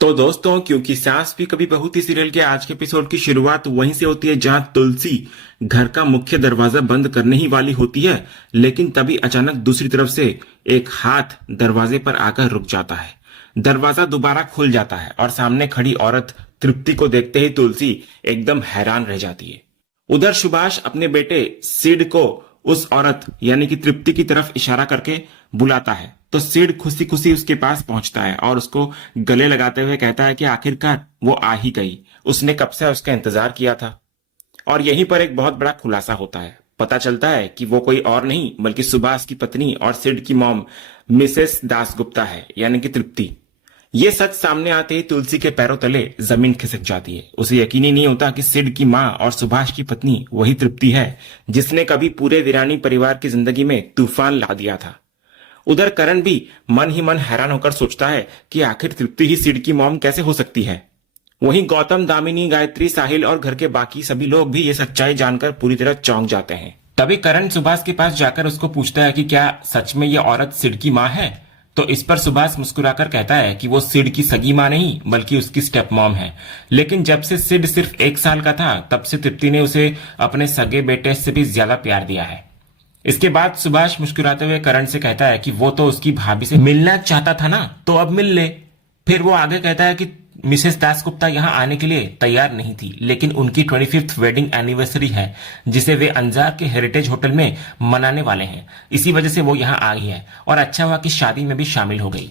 तो दोस्तों, क्योंकि सास भी कभी बहू थी सीरियल के आज के एपिसोड की शुरुआत वहीं से होती है जहां तुलसी घर का मुख्य दरवाजा बंद करने ही वाली होती है। लेकिन तभी अचानक दूसरी तरफ से एक हाथ दरवाजे पर आकर रुक जाता है। दरवाजा दोबारा खुल जाता है और सामने खड़ी औरत तृप्ति को देखते ही तुलसी एकदम हैरान रह जाती है। उधर सुभाष अपने बेटे सिड को उस औरत यानी कि तृप्ति की तरफ इशारा करके बुलाता है, तो सिड खुशी खुशी उसके पास पहुंचता है और उसको गले लगाते हुए कहता है कि आखिरकार वो आ ही गई, उसने कब से उसका इंतजार किया था। और यहीं पर एक बहुत बड़ा खुलासा होता है। पता चलता है कि वो कोई और नहीं बल्कि सुभाष की पत्नी और सिड की मॉम मिसेस दासगुप्ता है, यानी कि तृप्ति। ये सच सामने आते ही तुलसी के पैरों तले जमीन खिसक जाती है। उसे यकीन ही नहीं होता कि सिड की माँ और सुभाष की पत्नी वही तृप्ति है जिसने कभी पूरे वीरानी परिवार की जिंदगी में तूफान ला दिया था। उधर करण भी मन ही मन हैरान होकर सोचता है कि आखिर तृप्ति ही सिड की मॉम कैसे हो सकती है। वहीं गौतम, दामिनी, गायत्री, साहिल और घर के बाकी सभी लोग भी ये सच्चाई जानकर पूरी तरह चौंक जाते हैं। तभी करण सुभाष के पास जाकर उसको पूछता है कि क्या सच में ये औरत सिड की माँ है। तो इस पर सुभाष मुस्कुराकर कहता है कि वो सिड की सगी माँ नहीं बल्कि उसकी स्टेप मॉम है। लेकिन जब से सिड सिर्फ 1 साल का था तब से तृप्ति ने उसे अपने सगे बेटे से भी ज्यादा प्यार दिया है। इसके बाद सुभाष मुस्कुराते हुए करण से कहता है कि वो तो उसकी भाभी से मिलना चाहता था ना, तो अब मिल ले। फिर वो आगे कहता है कि मिसेस दासगुप्ता यहाँ आने के लिए तैयार नहीं थी, लेकिन उनकी 25th वेडिंग एनिवर्सरी है जिसे वे अंजार के हेरिटेज होटल में मनाने वाले हैं। इसी वजह से वो यहाँ आ गई है और अच्छा हुआ कि शादी में भी शामिल हो गई।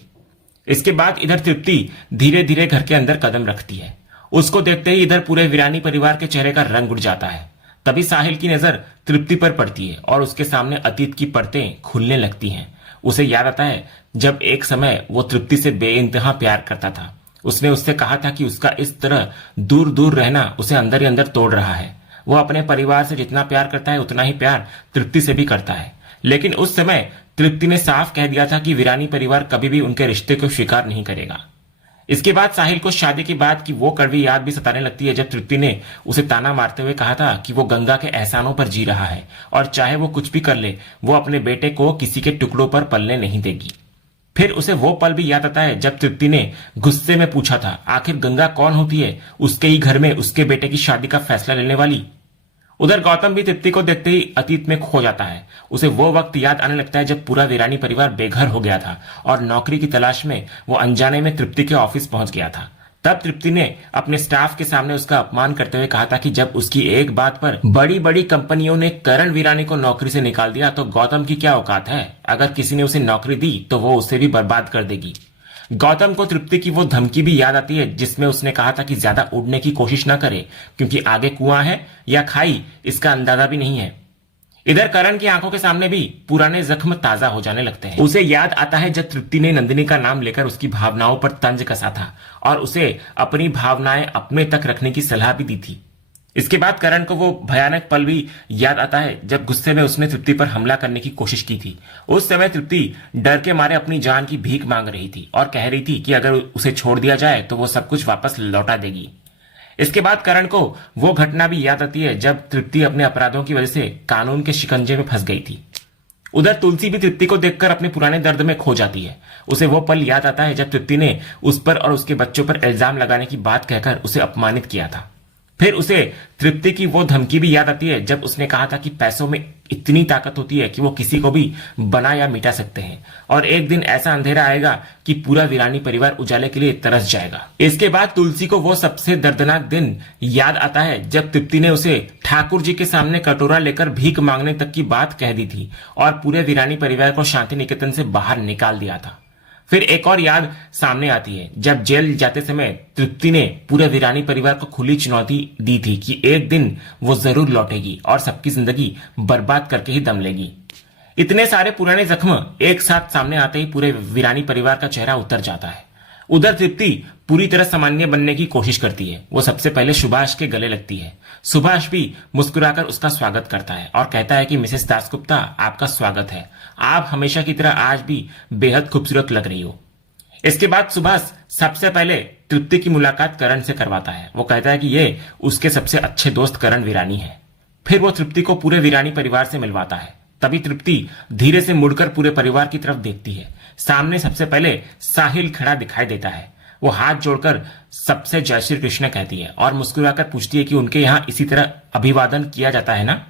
इसके बाद इधर तृप्ति धीरे धीरे घर के अंदर कदम रखती है। उसको देखते ही इधर पूरे वीरानी परिवार के चेहरे का रंग उड़ जाता है। तभी साहिल की नजर तृप्ति पर पड़ती है और उसके सामने अतीत की परतें खुलने लगती हैं। उसे याद आता है जब एक समय वो तृप्ति से बेइंतहा प्यार करता था। उसने उससे कहा था कि उसका इस तरह दूर दूर रहना उसे अंदर ही अंदर तोड़ रहा है। वो अपने परिवार से जितना प्यार करता है उतना ही प्यार तृप्ति से भी करता है। लेकिन उस समय तृप्ति ने साफ कह दिया था कि वीरानी परिवार कभी भी उनके रिश्ते को स्वीकार नहीं करेगा। इसके बाद साहिल को शादी के बाद की वो कड़वी याद भी सताने लगती है जब तृप्ति ने उसे ताना मारते हुए कहा था कि वो गंगा के एहसानों पर जी रहा है और चाहे वो कुछ भी कर ले वो अपने बेटे को किसी के टुकड़ों पर पलने नहीं देगी। फिर उसे वो पल भी याद आता है जब तृप्ति ने गुस्से में पूछा था आखिर गंगा कौन होती है उसके ही घर में उसके बेटे की शादी का फैसला लेने वाली। उधर गौतम भी तृप्ति को देखते ही अतीत में खो जाता है। उसे वो वक्त याद आने लगता है जब पूरा वीरानी परिवार बेघर हो गया था और नौकरी की तलाश में वो अनजाने में तृप्ति के ऑफिस पहुंच गया था। तब तृप्ति ने अपने स्टाफ के सामने उसका अपमान करते हुए कहा था कि जब उसकी एक बात पर बड़ी बड़ी कंपनियों ने करण वीरानी को नौकरी से निकाल दिया तो गौतम की क्या औकात है। अगर किसी ने उसे नौकरी दी तो वो उसे भी बर्बाद कर देगी। गौतम को तृप्ति की वो धमकी भी याद आती है जिसमें उसने कहा था कि ज्यादा उड़ने की कोशिश न करे क्योंकि आगे कुआं है या खाई इसका अंदाजा भी नहीं है। इधर करण की आंखों के सामने भी पुराने जख्म ताजा हो जाने लगते हैं। उसे याद आता है जब तृप्ति ने नंदिनी का नाम लेकर उसकी भावनाओं पर तंज कसा था और उसे अपनी भावनाएं अपने तक रखने की सलाह भी दी थी। इसके बाद करण को वो भयानक पल भी याद आता है जब गुस्से में उसने तृप्ति पर हमला करने की कोशिश की थी। उस समय तृप्ति डर के मारे अपनी जान की भीख मांग रही थी और कह रही थी कि अगर उसे छोड़ दिया जाए तो वो सब कुछ वापस लौटा देगी। इसके बाद करण को वो घटना भी याद आती है जब तृप्ति अपने अपराधों की वजह से कानून के शिकंजे में फंस गई थी। उधर तुलसी भी तृप्ति को देखकर अपने पुराने दर्द में खो जाती है। उसे वो पल याद आता है जब तृप्ति ने उस पर और उसके बच्चों पर इल्जाम लगाने की बात कहकर उसे अपमानित किया था। फिर उसे तृप्ति की वो धमकी भी याद आती है जब उसने कहा था कि पैसों में इतनी ताकत होती है कि वो किसी को भी बना या मिटा सकते हैं और एक दिन ऐसा अंधेरा आएगा कि पूरा वीरानी परिवार उजाले के लिए तरस जाएगा। इसके बाद तुलसी को वो सबसे दर्दनाक दिन याद आता है जब तृप्ति ने उसे ठाकुर जी के सामने कटोरा लेकर भीख मांगने तक की बात कह दी थी और पूरे वीरानी परिवार को शांति निकेतन से बाहर निकाल दिया था। फिर एक और याद सामने आती है जब जेल जाते समय तृप्ति ने पूरे वीरानी परिवार को खुली चुनौती दी थी कि एक दिन वो जरूर लौटेगी और सबकी जिंदगी बर्बाद करके ही दम लेगी। इतने सारे पुराने जख्म एक साथ सामने आते ही पूरे वीरानी परिवार का चेहरा उतर जाता है। उधर तृप्ति पूरी तरह सामान्य बनने की कोशिश करती है। वो सबसे पहले सुभाष के गले लगती है। सुभाष भी मुस्कुराकर उसका स्वागत करता है और कहता है कि मिसेस दासगुप्ता आपका स्वागत है, आप हमेशा की तरह आज भी बेहद खूबसूरत लग रही हो। इसके बाद सुभाष सबसे पहले तृप्ति की मुलाकात करण से करवाता है। वो कहता है कि ये उसके सबसे अच्छे दोस्त करण वीरानी है। फिर वो तृप्ति को पूरे वीरानी परिवार से मिलवाता है। तभी तृप्ति धीरे से मुड़कर पूरे परिवार की तरफ देखती है। सामने सबसे पहले साहिल खड़ा दिखाई देता है। वो हाथ जोड़कर सबसे जय श्री कृष्ण कहती है और मुस्कुराकर पूछती है कि उनके यहाँ इसी तरह अभिवादन किया जाता है ना।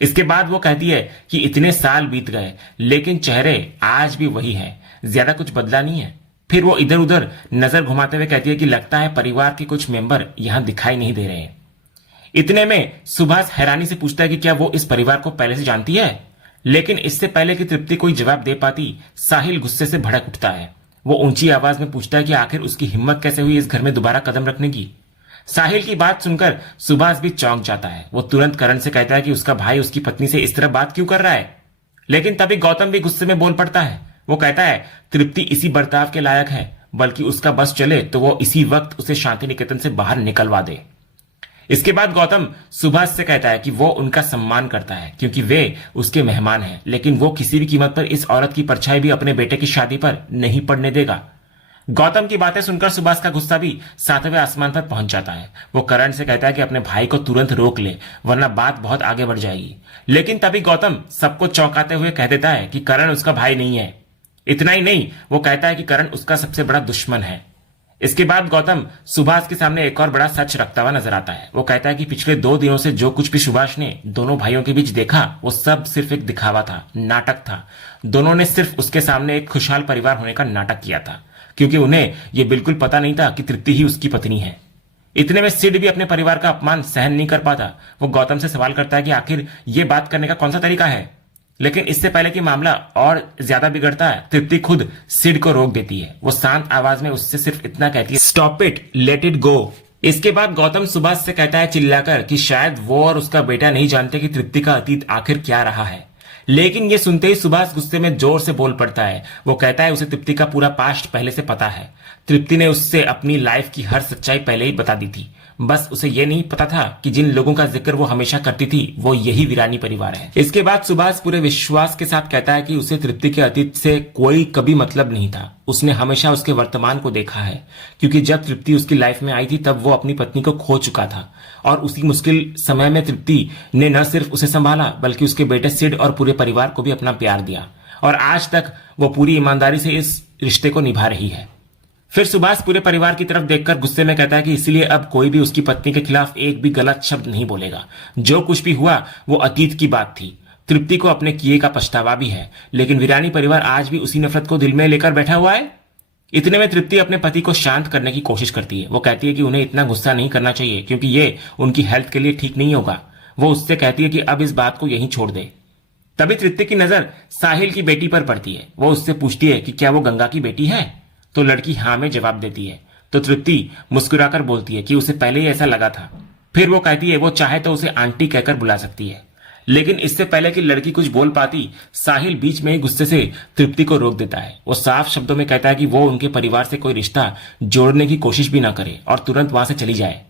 इसके बाद वो कहती है कि इतने साल बीत गए लेकिन चेहरे आज भी वही है, ज्यादा कुछ बदला नहीं है। फिर वो इधर उधर नजर घुमाते हुए कहती है कि लगता है परिवार के कुछ मेंबर यहां दिखाई नहीं दे रहे हैं। इतने में सुभाष हैरानी से पूछता है कि क्या वो इस परिवार को पहले से जानती है, लेकिन इससे पहले कि तृप्ति कोई जवाब दे पाती, साहिल गुस्से से भड़क उठता है। वो ऊंची आवाज में पूछता है कि आखिर उसकी हिम्मत कैसे हुई इस घर में दोबारा कदम रखने की। साहिल की बात सुनकर सुभाष भी चौंक जाता है। वो तुरंत करण से कहता है कि उसका भाई उसकी पत्नी से इस तरह बात क्यों कर रहा है, लेकिन तभी गौतम भी गुस्से में बोल पड़ता है। वो कहता है तृप्ति इसी बर्ताव के लायक है, बल्कि उसका बस चले तो वो इसी वक्त उसे शांति निकेतन से बाहर निकलवा दे। इसके बाद गौतम सुभाष से कहता है कि वो उनका सम्मान करता है क्योंकि वे उसके मेहमान हैं, लेकिन वो किसी भी कीमत पर इस औरत की परछाई भी अपने बेटे की शादी पर नहीं पड़ने देगा। गौतम की बातें सुनकर सुभाष का गुस्सा भी सातवें आसमान पर पहुंच जाता है। वो करण से कहता है कि अपने भाई को तुरंत रोक ले वरना बात बहुत आगे बढ़ जाएगी, लेकिन तभी गौतम सबको चौंकाते हुए कह देता है कि करण उसका भाई नहीं है। इतना ही नहीं, वो कहता है कि करण उसका सबसे बड़ा दुश्मन है। इसके बाद गौतम सुभाष के सामने एक और बड़ा सच रखता हुआ नजर आता है। वो कहता है कि पिछले 2 दिनों से जो कुछ भी सुभाष ने दोनों भाइयों के बीच देखा वो सब सिर्फ एक दिखावा था, नाटक था। दोनों ने सिर्फ उसके सामने एक खुशहाल परिवार होने का नाटक किया था, क्योंकि उन्हें यह बिल्कुल पता नहीं था कि तृप्ति ही उसकी पत्नी है। इतने में सिड भी अपने परिवार का अपमान सहन नहीं कर पाता। वो गौतम से सवाल करता है कि आखिर ये बात करने का कौन सा तरीका है, लेकिन इससे पहले कि मामला और ज्यादा बिगड़ता है, तृप्ति खुद सिड को रोक देती है। वो शांत आवाज में उससे सिर्फ इतना कहती है, स्टॉप इट, लेट इट गो। इसके बाद गौतम सुभाष से कहता है चिल्लाकर कि शायद वो और उसका बेटा नहीं जानते कि तृप्ति का अतीत आखिर क्या रहा है। लेकिन ये सुनते ही सुभाष गुस्से में जोर से बोल पड़ता है। वो कहता है उसे तृप्ति का पूरा पास्ट पहले से पता है। तृप्ति ने उससे अपनी लाइफ की हर सच्चाई पहले ही बता दी थी, बस उसे ये नहीं पता था कि जिन लोगों का जिक्र वो हमेशा करती थी वो यही वीरानी परिवार है। इसके बाद सुभाष पूरे विश्वास के साथ कहता है कि उसे तृप्ति के अतीत से कोई कभी मतलब नहीं था। उसने हमेशा उसके वर्तमान को देखा है, क्योंकि जब तृप्ति उसकी लाइफ में आई थी तब वो अपनी पत्नी को खो चुका था और उसी मुश्किल समय में तृप्ति ने न सिर्फ उसे संभाला बल्कि उसके बेटे सिड और पूरे परिवार को भी अपना प्यार दिया, और आज तक वो पूरी ईमानदारी से इस रिश्ते को निभा रही है। फिर सुभाष पूरे परिवार की तरफ देखकर गुस्से में कहता है कि इसलिए अब कोई भी उसकी पत्नी के खिलाफ एक भी गलत शब्द नहीं बोलेगा। जो कुछ भी हुआ वो अतीत की बात थी। तृप्ति को अपने किए का पछतावा भी है, लेकिन वीरानी परिवार आज भी उसी नफरत को दिल में लेकर बैठा हुआ है। इतने में तृप्ति अपने पति को शांत करने की कोशिश करती है। वो कहती है कि उन्हें इतना गुस्सा नहीं करना चाहिए क्योंकि ये उनकी हेल्थ के लिए ठीक नहीं होगा। वो उससे कहती है कि अब इस बात को यहीं छोड़ दे। तभी तृप्ति की नजर साहिल की बेटी पर पड़ती है। वो उससे पूछती है कि क्या वो गंगा की बेटी है, तो लड़की हाँ में जवाब देती है। तो तृप्ति मुस्कुराकर बोलती है कि उसे पहले ही ऐसा लगा था। फिर वो कहती है वो चाहे तो उसे आंटी कहकर बुला सकती है, लेकिन इससे पहले कि लड़की कुछ बोल पाती, साहिल बीच में ही गुस्से से तृप्ति को रोक देता है। वो साफ शब्दों में कहता है कि वो उनके परिवार से कोई रिश्ता जोड़ने की कोशिश भी ना करे और तुरंत वहां से चली जाए।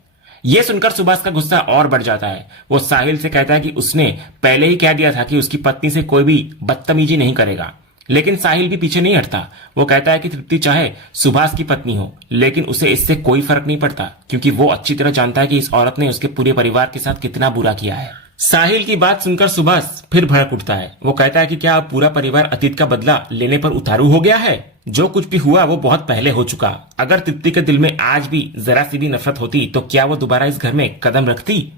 यह सुनकर सुभाष का गुस्सा और बढ़ जाता है। वो साहिल से कहता है कि उसने पहले ही कह दिया था कि उसकी पत्नी से कोई भी बदतमीजी नहीं करेगा, लेकिन साहिल भी पीछे नहीं हटता। वो कहता है कि तृप्ति चाहे सुभाष की पत्नी हो, लेकिन उसे इससे कोई फर्क नहीं पड़ता, क्योंकि वो अच्छी तरह जानता है कि इस औरत ने उसके पूरे परिवार के साथ कितना बुरा किया है। साहिल की बात सुनकर सुभाष फिर भड़क उठता है। वो कहता है कि क्या अब पूरा परिवार अतीत का बदला लेने पर उतारू हो गया है? जो कुछ भी हुआ वो बहुत पहले हो चुका। अगर तृप्ति के दिल में आज भी जरा सी भी नफरत होती तो क्या वो दोबारा इस घर में कदम रखती?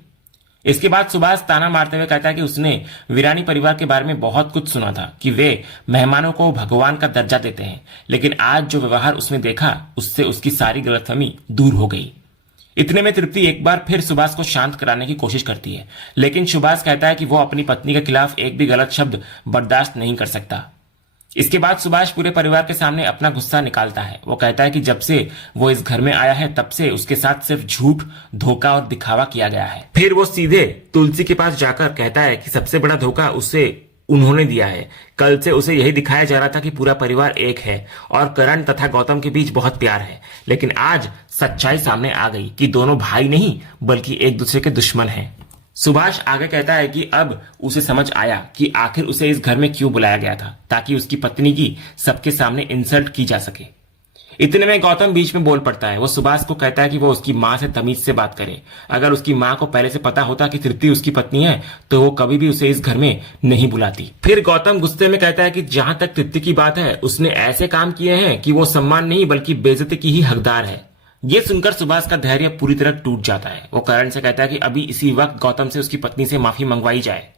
इसके बाद सुभाष ताना मारते हुए कहता है कि उसने वीरानी परिवार के बारे में बहुत कुछ सुना था कि वे मेहमानों को भगवान का दर्जा देते हैं, लेकिन आज जो व्यवहार उसने देखा उससे उसकी सारी गलतफहमी दूर हो गई। इतने में तृप्ति एक बार फिर सुभाष को शांत कराने की कोशिश करती है, लेकिन सुभाष कहता है कि वो अपनी पत्नी के खिलाफ एक भी गलत शब्द बर्दाश्त नहीं कर सकता। इसके बाद सुभाष पूरे परिवार के सामने अपना गुस्सा निकालता है। वो कहता है कि जब से वो इस घर में आया है तब से उसके साथ सिर्फ झूठ, धोखा और दिखावा किया गया है। फिर वो सीधे तुलसी के पास जाकर कहता है कि सबसे बड़ा धोखा उसे उन्होंने दिया है। कल से उसे यही दिखाया जा रहा था कि पूरा परिवार एक है और करण तथा गौतम के बीच बहुत प्यार है, लेकिन आज सच्चाई सामने आ गई कि दोनों भाई नहीं बल्कि एक दूसरे के दुश्मन हैं। सुभाष आगे कहता है कि अब उसे समझ आया कि आखिर उसे इस घर में क्यों बुलाया गया था, ताकि उसकी पत्नी की सबके सामने इंसल्ट की जा सके। इतने में गौतम बीच में बोल पड़ता है। वो सुभाष को कहता है कि वो उसकी माँ से तमीज से बात करे। अगर उसकी माँ को पहले से पता होता कि तृप्ति उसकी पत्नी है तो वो कभी भी उसे इस घर में नहीं बुलाती। फिर गौतम गुस्से में कहता है कि जहां तक तृप्ति की बात है, उसने ऐसे काम किए हैं कि वो सम्मान नहीं बल्कि बेइज्जती की ही हकदार है। ये सुनकर सुभाष का धैर्य पूरी तरह टूट जाता है। वो करण से कहता है कि अभी इसी वक्त गौतम से उसकी पत्नी से माफी मंगवाई जाए।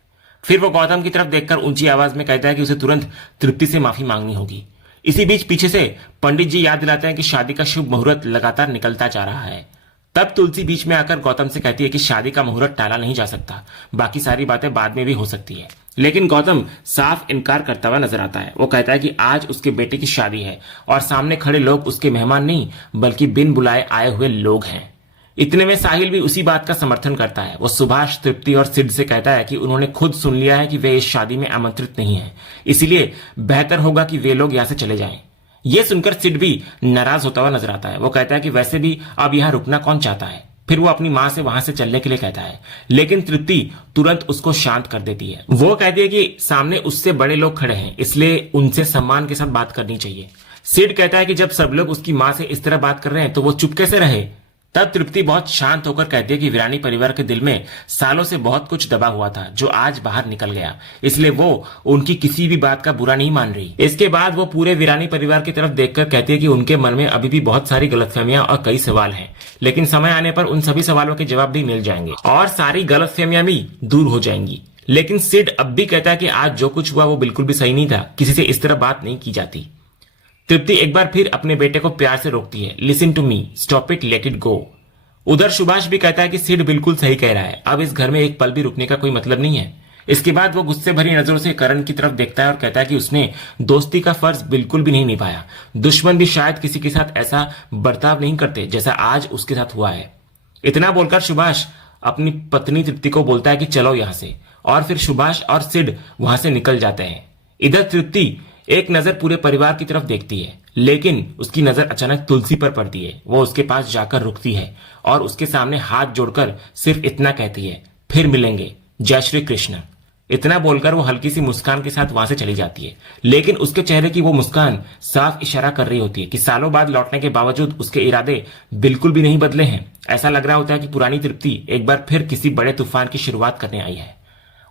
फिर वो गौतम की तरफ देखकर ऊंची आवाज में कहता है कि उसे तुरंत तृप्ति से माफी मांगनी होगी। इसी बीच पीछे से पंडित जी याद दिलाते हैं कि शादी का शुभ मुहूर्त लगातार निकलता जा रहा है। तब तुलसी बीच में आकर गौतम से कहती है कि शादी का मुहूर्त टाला नहीं जा सकता, बाकी सारी बातें बाद में भी हो सकती है। लेकिन गौतम साफ इनकार करता हुआ नजर आता है। वो कहता है कि आज उसके बेटे की शादी है और सामने खड़े लोग उसके मेहमान नहीं बल्कि बिन बुलाए आए हुए लोग हैं। इतने में साहिल भी उसी बात का समर्थन करता है। वो सुभाष, तृप्ति और सिड से कहता है कि उन्होंने खुद सुन लिया है कि वे इस शादी में आमंत्रित नहीं है, इसलिए बेहतर होगा कि वे लोग यहां से चले जाएं। यह सुनकर सिड भी नाराज होता हुआ नजर आता है। वो कहता है कि वैसे भी अब यहां रुकना कौन चाहता है। फिर वो अपनी मां से वहां से चलने के लिए कहता है, लेकिन तृप्ति तुरंत उसको शांत कर देती है। वो कहती है कि सामने उससे बड़े लोग खड़े हैं, इसलिए उनसे सम्मान के साथ बात करनी चाहिए। सिड कहता है कि जब सब लोग उसकी मां से इस तरह बात कर रहे हैं तो वो चुप कैसे रहे। तब तृप्ति बहुत शांत होकर कहती है कि वीरानी परिवार के दिल में सालों से बहुत कुछ दबा हुआ था जो आज बाहर निकल गया, इसलिए वो उनकी किसी भी बात का बुरा नहीं मान रही। इसके बाद वो पूरे वीरानी परिवार की तरफ देखकर कहती है कि उनके मन में अभी भी बहुत सारी गलतफहमियां और कई सवाल हैं, लेकिन समय आने पर उन सभी सवालों के जवाब भी मिल जाएंगे और सारी गलतफहमियां भी दूर हो जाएंगी। लेकिन सिड अब भी कहता है कि आज जो कुछ हुआ वो बिल्कुल भी सही नहीं था, किसी से इस तरह बात नहीं की जाती। तृप्ति एक बार फिर अपने बेटे को प्यार से रोकती है, listen to me, stop it, let it go. उधर सुभाष भी कहता है कि सिड बिल्कुल सही कह रहा है, अब इस घर में एक पल भी रुकने का कोई मतलब नहीं है। इसके बाद वो गुस्से भरी नजरों से करण की तरफ देखता है और कहता है कि उसने दोस्ती का फर्ज बिल्कुल भी नहीं निभाया। दुश्मन भी शायद किसी के साथ ऐसा बर्ताव नहीं करते जैसा आज उसके साथ हुआ है। इतना बोलकर सुभाष अपनी पत्नी तृप्ति को बोलता है कि चलो यहां से, और फिर सुभाष और सिड वहां से निकल जाते हैं। इधर तृप्ति एक नजर पूरे परिवार की तरफ देखती है, लेकिन उसकी नजर अचानक तुलसी पर पड़ती है। वो उसके पास जाकर रुकती है और उसके सामने हाथ जोड़कर सिर्फ इतना कहती है, फिर मिलेंगे, जय श्री कृष्ण। इतना बोलकर वो हल्की सी मुस्कान के साथ वहां से चली जाती है, लेकिन उसके चेहरे की वो मुस्कान साफ इशारा कर रही होती है कि सालों बाद लौटने के बावजूद उसके इरादे बिल्कुल भी नहीं बदले हैं। ऐसा लग रहा होता है कि पुरानी तृप्ति एक बार फिर किसी बड़े तूफान की शुरुआत करने आई है।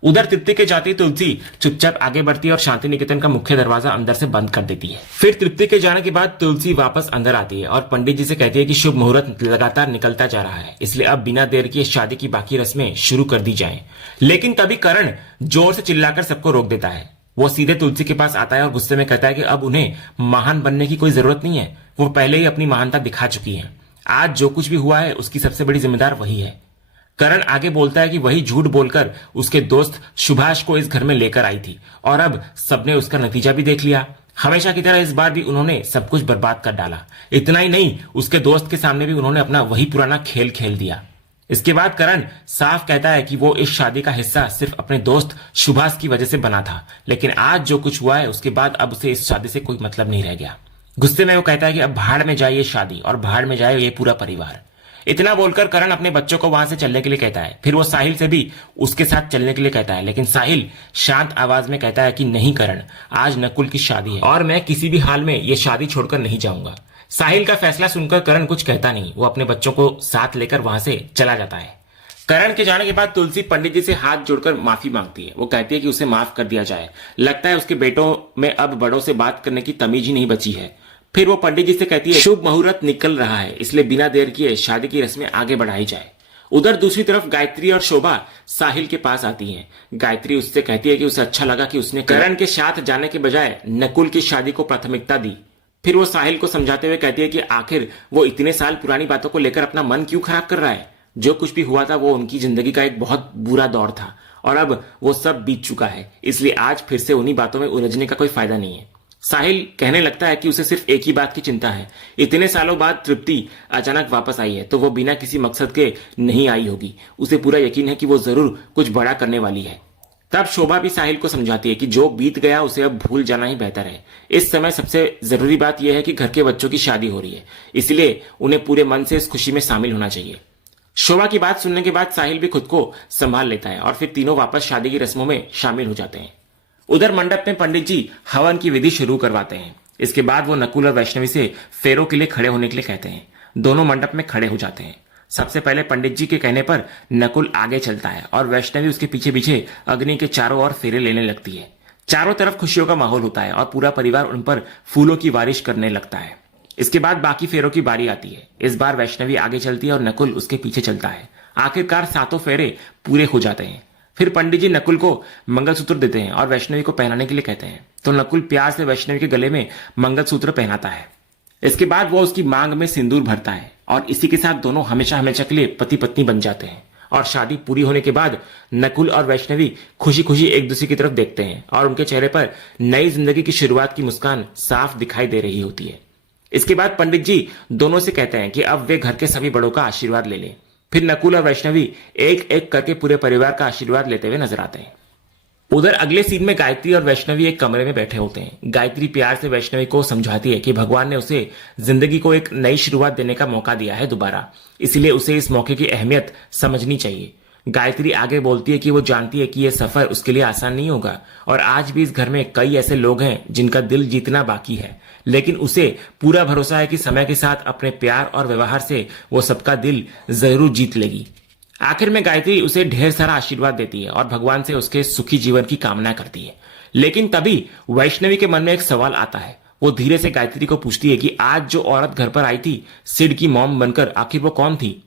उधर तृप्ति के जाती तुलसी चुपचाप आगे बढ़ती है और शांति निकेतन का मुख्य दरवाजा अंदर से बंद कर देती है। फिर तृप्ति के जाने के बाद तुलसी वापस अंदर आती है और पंडित जी से कहती है कि शुभ मुहूर्त लगातार निकलता जा रहा है, इसलिए अब बिना देर किए शादी की बाकी रस्में शुरू कर दी जाएं। लेकिन तभी करण जोर से चिल्लाकर सबको रोक देता है। वो सीधे तुलसी के पास आता है और गुस्से में कहता है कि अब उन्हें महान बनने की कोई जरूरत नहीं है, वो पहले ही अपनी महानता दिखा चुकी है। आज जो कुछ भी हुआ है उसकी सबसे बड़ी जिम्मेदार वही है। करण आगे बोलता है कि वही झूठ बोलकर उसके दोस्त सुभाष को इस घर में लेकर आई थी और अब सबने उसका नतीजा भी देख लिया। हमेशा की तरह इस बार भी उन्होंने सब कुछ बर्बाद कर डाला। इतना ही नहीं, उसके दोस्त के सामने भी उन्होंने अपना वही पुराना खेल खेल दिया। इसके बाद करण साफ कहता है कि वो इस शादी का हिस्सा सिर्फ अपने दोस्त सुभाष की वजह से बना था, लेकिन आज जो कुछ हुआ है उसके बाद अब उसे इस शादी से कोई मतलब नहीं रह गया। गुस्से में वो कहता है कि अब भाड़ में जाए ये शादी और भाड़ में जाए ये पूरा परिवार। इतना बोलकर करण अपने बच्चों को वहां से चलने के लिए कहता है। फिर वो साहिल से भी उसके साथ चलने के लिए कहता है, लेकिन साहिल शांत आवाज में कहता है कि नहीं करण, आज नकुल की शादी है और मैं किसी भी हाल में ये शादी छोड़कर नहीं जाऊंगा। साहिल का फैसला सुनकर करण कुछ कहता नहीं, वो अपने बच्चों को साथ लेकर वहां से चला जाता है। करण के जाने के बाद तुलसी पंडित जी से हाथ जोड़कर माफी मांगती है। वो कहती है कि उसे माफ कर दिया जाए, लगता है उसके बेटों में अब बड़ों से बात करने की तमीज ही नहीं बची है। फिर वो पंडित जी से कहती है शुभ मुहूर्त निकल रहा है, इसलिए बिना देर किए शादी की रस्में आगे बढ़ाई जाए। उधर दूसरी तरफ गायत्री और शोभा साहिल के पास आती हैं। गायत्री उससे कहती है कि उसे अच्छा लगा कि उसने करण के साथ जाने के बजाय नकुल की शादी को प्राथमिकता दी। फिर वो साहिल को समझाते हुए कहती है कि आखिर वो इतने साल पुरानी बातों को लेकर अपना मन क्यों खराब कर रहा है। जो कुछ भी हुआ था वो उनकी जिंदगी का एक बहुत बुरा दौर था और अब वो सब बीत चुका है, इसलिए आज फिर से उन्हीं बातों में उलझने का कोई फायदा नहीं है। साहिल कहने लगता है कि उसे सिर्फ एक ही बात की चिंता है, इतने सालों बाद तृप्ति अचानक वापस आई है तो वो बिना किसी मकसद के नहीं आई होगी। उसे पूरा यकीन है कि वो जरूर कुछ बड़ा करने वाली है। तब शोभा भी साहिल को समझाती है कि जो बीत गया उसे अब भूल जाना ही बेहतर है। इस समय सबसे जरूरी बात यह है कि घर के बच्चों की शादी हो रही है, इसलिए उन्हें पूरे मन से इस खुशी में शामिल होना चाहिए। शोभा की बात सुनने के बाद साहिल भी खुद को संभाल लेता है और फिर तीनों वापस शादी की रस्मों में शामिल हो जाते हैं। उधर मंडप में पंडित जी हवन की विधि शुरू करवाते हैं। इसके बाद वो नकुल और वैष्णवी से फेरों के लिए खड़े होने के लिए कहते हैं। दोनों मंडप में खड़े हो जाते हैं। सबसे पहले पंडित जी के कहने पर नकुल आगे चलता है और वैष्णवी उसके पीछे पीछे अग्नि के चारों ओर फेरे लेने लगती है। चारों तरफ खुशियों का माहौल होता है और पूरा परिवार उन पर फूलों की बारिश करने लगता है। इसके बाद बाकी फेरों की बारी आती है। इस बार वैष्णवी आगे चलती है और नकुल उसके पीछे चलता है। आखिरकार 7 फेरे पूरे हो जाते हैं। फिर पंडित जी नकुल को मंगलसूत्र देते हैं और वैष्णवी को पहनाने के लिए कहते हैं, तो नकुल प्यार से वैष्णवी के गले में मंगलसूत्र पहनाता है। इसके बाद वो उसकी मांग में सिंदूर भरता है और इसी के साथ दोनों हमेशा हमेशा के लिए पति पत्नी बन जाते हैं। और शादी पूरी होने के बाद नकुल और वैष्णवी खुशी खुशी एक दूसरे की तरफ देखते हैं और उनके चेहरे पर नई जिंदगी की शुरुआत की मुस्कान साफ दिखाई दे रही होती है। इसके बाद पंडित जी दोनों से कहते हैं कि अब वे घर के सभी बड़ों का आशीर्वाद ले लें। फिर नकुल और वैष्णवी एक एक करके पूरे परिवार का आशीर्वाद लेते हुए नजर आते हैं। उधर अगले सीन में गायत्री और वैष्णवी एक कमरे में बैठे होते हैं। गायत्री प्यार से वैष्णवी को समझाती है कि भगवान ने उसे जिंदगी को एक नई शुरुआत देने का मौका दिया है दोबारा, इसलिए उसे इस मौके की अहमियत समझनी चाहिए। गायत्री आगे बोलती है कि वो जानती है कि यह सफर उसके लिए आसान नहीं होगा और आज भी इस घर में कई ऐसे लोग हैं जिनका दिल जीतना बाकी है, लेकिन उसे पूरा भरोसा है कि समय के साथ अपने प्यार और व्यवहार से वो सबका दिल जरूर जीत लेगी। आखिर में गायत्री उसे ढेर सारा आशीर्वाद देती है और भगवान से उसके सुखी जीवन की कामना करती है। लेकिन तभी वैष्णवी के मन में एक सवाल आता है। वो धीरे से गायत्री को पूछती है कि आज जो औरत घर पर आई थी सिड की मॉम बनकर, आखिर वो कौन थी?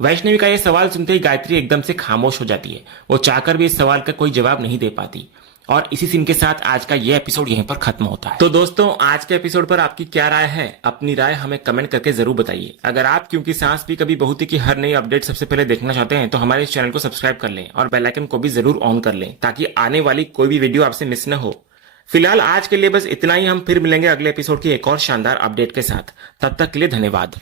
वैष्णवी का यह सवाल सुनते ही गायत्री एकदम से खामोश हो जाती है। वो चाहकर भी इस सवाल का कोई जवाब नहीं दे पाती। और इसी सीन के साथ आज का यह एपिसोड यहीं पर खत्म होता है। तो दोस्तों, आज के एपिसोड पर आपकी क्या राय है? अपनी राय हमें कमेंट करके जरूर बताइए। अगर आप क्योंकि सांस भी कभी बहुत ही की हर नई अपडेट सबसे पहले देखना चाहते हैं तो हमारे इस चैनल को सब्सक्राइब कर लें और बेल आइकन को भी जरूर ऑन कर लें ताकि आने वाली कोई भी वीडियो आपसे मिस न हो। फिलहाल आज के लिए बस इतना ही। हम फिर मिलेंगे अगले एपिसोड की एक और शानदार अपडेट के साथ। तब तक के लिए धन्यवाद।